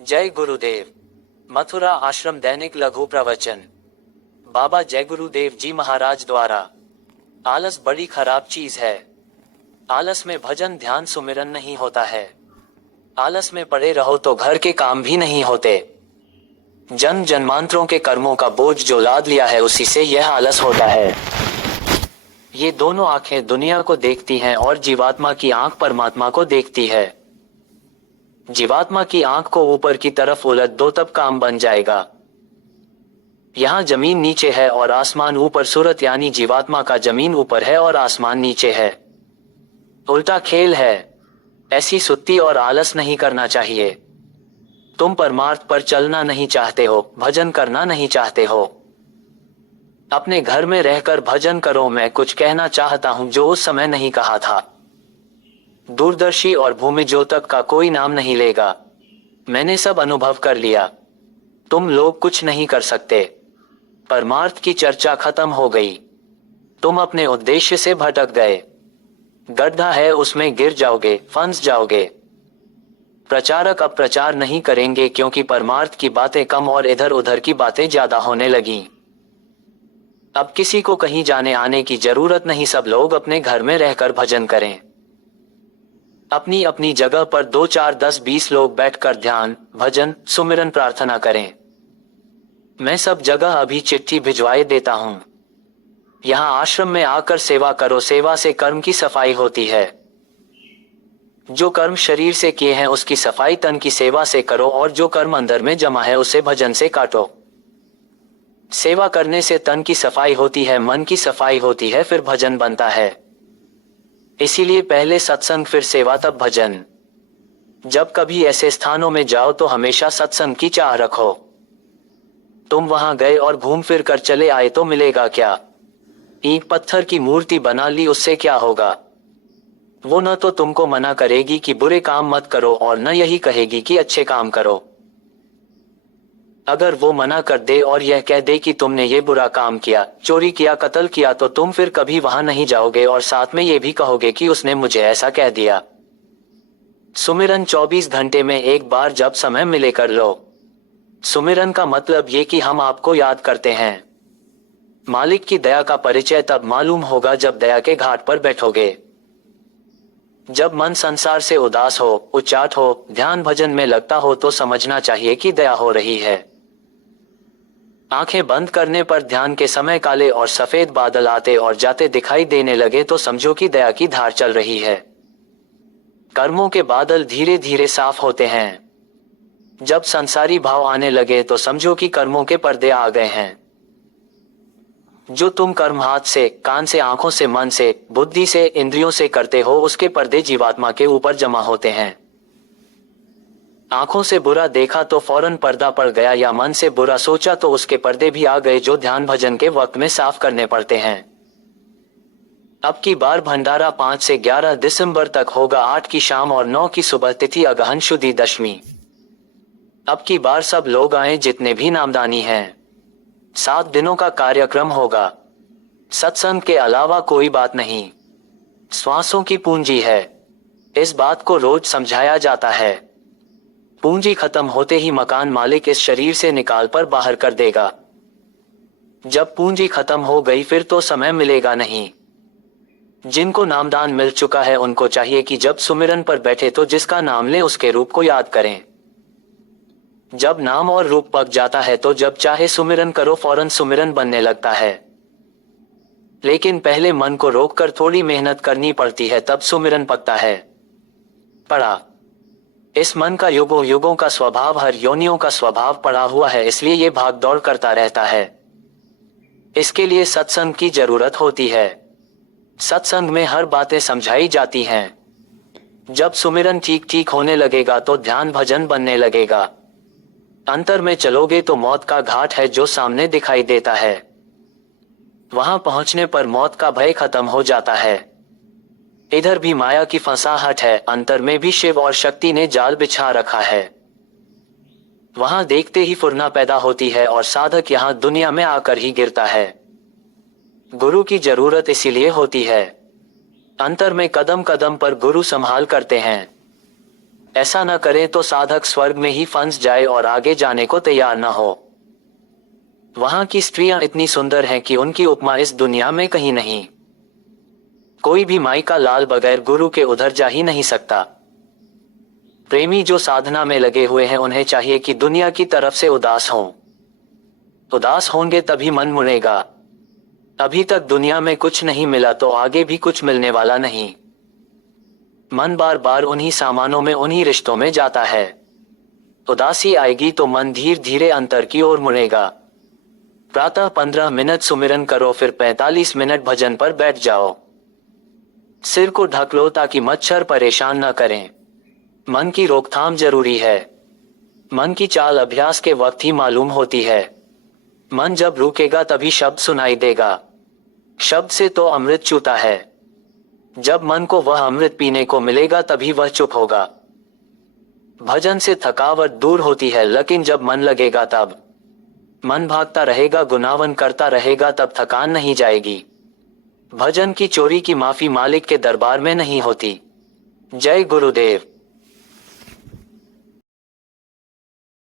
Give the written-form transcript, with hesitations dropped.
जय गुरुदेव। मथुरा आश्रम दैनिक लघु प्रवचन। बाबा जय गुरुदेव जी महाराज द्वारा। आलस बड़ी खराब चीज है। आलस में भजन ध्यान सुमिरन नहीं होता है। आलस में पड़े रहो तो घर के काम भी नहीं होते। जन्म जन्मांतरों के कर्मों का बोझ जो लाद लिया है उसी से यह आलस होता है। ये दोनों आंखें दुनिया को देखती हैं और जीवात्मा की आंख परमात्मा को देखती है। जीवात्मा की आंख को ऊपर की तरफ उलट दो तब काम बन जाएगा। यहाँ जमीन नीचे है और आसमान ऊपर। सूरत यानी जीवात्मा का जमीन ऊपर है और आसमान नीचे है। उल्टा खेल है। ऐसी सुस्ती और आलस नहीं करना चाहिए। तुम परमार्थ पर चलना नहीं चाहते हो, भजन करना नहीं चाहते हो। अपने घर में रहकर भजन करो। मैं कुछ कहना चाहता हूं जो उस समय नहीं कहा था। दूरदर्शी और भूमि ज्योतक का कोई नाम नहीं लेगा। मैंने सब अनुभव कर लिया। तुम लोग कुछ नहीं कर सकते। परमार्थ की चर्चा खत्म हो गई। तुम अपने उद्देश्य से भटक गए। गड्ढा है, उसमें गिर जाओगे, फंस जाओगे। प्रचारक अब प्रचार नहीं करेंगे क्योंकि परमार्थ की बातें कम और इधर उधर की बातें ज्यादा होने लगी। अब किसी को कहीं जाने आने की जरूरत नहीं। सब लोग अपने घर में रहकर भजन करें। अपनी अपनी जगह पर 2 4 10 20 लोग बैठकर ध्यान भजन सुमिरन प्रार्थना करें। मैं सब जगह अभी चिट्ठी भिजवाए देता हूं। यहाँ आश्रम में आकर सेवा करो। सेवा से कर्म की सफाई होती है। जो कर्म शरीर से किए हैं उसकी सफाई तन की सेवा से करो और जो कर्म अंदर में जमा है उसे भजन से काटो। सेवा करने से तन की सफाई होती है, मन की सफाई होती है, फिर भजन बनता है। इसीलिए पहले सत्संग फिर सेवा तब भजन। जब कभी ऐसे स्थानों में जाओ तो हमेशा सत्संग की चाह रखो। तुम वहां गए और घूम फिर कर चले आए तो मिलेगा क्या? ईंट पत्थर की मूर्ति बना ली, उससे क्या होगा? वो न तो तुमको मना करेगी कि बुरे काम मत करो और न यही कहेगी कि अच्छे काम करो। अगर वो मना कर दे और यह कह दे कि तुमने ये बुरा काम किया, चोरी किया, कत्ल किया, तो तुम फिर कभी वहां नहीं जाओगे और साथ में ये भी कहोगे कि उसने मुझे ऐसा कह दिया। सुमिरन 24 घंटे में एक बार जब समय मिले कर लो। सुमिरन का मतलब ये कि हम आपको याद करते हैं। मालिक की दया का परिचय तब मालूम होगा जब दया के घाट पर बैठोगे। जब मन संसार से उदास हो, उचाट हो, ध्यान भजन में लगता हो तो समझना चाहिए कि दया हो रही है। आंखें बंद करने पर ध्यान के समय काले और सफेद बादल आते और जाते दिखाई देने लगे तो समझो कि दया की धार चल रही है। कर्मों के बादल धीरे धीरे साफ होते हैं। जब संसारी भाव आने लगे तो समझो कि कर्मों के पर्दे आ गए हैं। जो तुम कर्म हाथ से, कान से, आंखों से, मन से, बुद्धि से, इंद्रियों से करते हो उसके पर्दे जीवात्मा के ऊपर जमा होते हैं। आंखों से बुरा देखा तो फौरन पर्दा पड़ गया, या मन से बुरा सोचा तो उसके पर्दे भी आ गए जो ध्यान भजन के वक्त में साफ करने पड़ते हैं। अब की बार भंडारा 5 से 11 दिसंबर तक होगा। 8 की शाम और 9 की सुबह, तिथि अगहन शुद्धि दशमी। अब की बार सब लोग आए जितने भी नामदानी हैं। 7 दिनों का कार्यक्रम होगा। सत्संग के अलावा कोई बात नहीं। श्वासों की पूंजी है। इस बात को रोज समझाया जाता है। पूंजी खत्म होते ही मकान मालिक इस शरीर से निकाल कर बाहर कर देगा। जब पूंजी खत्म हो गई फिर तो समय मिलेगा नहीं। जिनको नामदान मिल चुका है उनको चाहिए कि जब सुमिरन पर बैठे तो जिसका नाम ले उसके रूप को याद करें। जब नाम और रूप पक जाता है तो जब चाहे सुमिरन करो, फौरन सुमिरन बनने लगता है। लेकिन पहले मन को रोककर थोड़ी मेहनत करनी पड़ती है, तब सुमिरन पकता है। पड़ा इस मन का युगों युगों का स्वभाव, हर योनियों का स्वभाव पड़ा हुआ है, इसलिए ये भाग दौड़ करता रहता है। इसके लिए सत्संग की जरूरत होती है। सत्संग में हर बातें समझाई जाती हैं। जब सुमिरन ठीक ठीक होने लगेगा तो ध्यान भजन बनने लगेगा। अंतर में चलोगे तो मौत का घाट है जो सामने दिखाई देता है। वहां पहुंचने पर मौत का भय खत्म हो जाता है। इधर भी माया की फंसाहट है, अंतर में भी शिव और शक्ति ने जाल बिछा रखा है। वहां देखते ही फुरना पैदा होती है और साधक यहाँ दुनिया में आकर ही गिरता है। गुरु की जरूरत इसीलिए होती है। अंतर में कदम कदम पर गुरु संभाल करते हैं। ऐसा न करें तो साधक स्वर्ग में ही फंस जाए और आगे जाने को तैयार न हो। वहां की स्त्रियां इतनी सुंदर हैं कि उनकी उपमा इस दुनिया में कहीं नहीं। कोई भी माई का लाल बगैर गुरु के उधर जा ही नहीं सकता। प्रेमी जो साधना में लगे हुए हैं उन्हें चाहिए कि दुनिया की तरफ से उदास हों। उदास होंगे तभी मन मुड़ेगा। अभी तक दुनिया में कुछ नहीं मिला तो आगे भी कुछ मिलने वाला नहीं। मन बार बार उन्हीं सामानों में, उन्हीं रिश्तों में जाता है। उदासी आएगी तो मन धीरे धीरे अंतर की ओर मुड़ेगा। प्रातः 15 मिनट सुमिरन करो, फिर 45 मिनट भजन पर बैठ जाओ। सिर को ढक लो ताकि मच्छर परेशान न करें। मन की रोकथाम जरूरी है। मन की चाल अभ्यास के वक्त ही मालूम होती है। मन जब रुकेगा तभी शब्द सुनाई देगा। शब्द से तो अमृत चूता है। जब मन को वह अमृत पीने को मिलेगा तभी वह चुप होगा। भजन से थकावट दूर होती है, लेकिन जब मन लगेगा तब। मन भागता रहेगा, गुनावन करता रहेगा, तब थकान नहीं जाएगी। भजन की चोरी की माफी मालिक के दरबार में नहीं होती। जय गुरुदेव।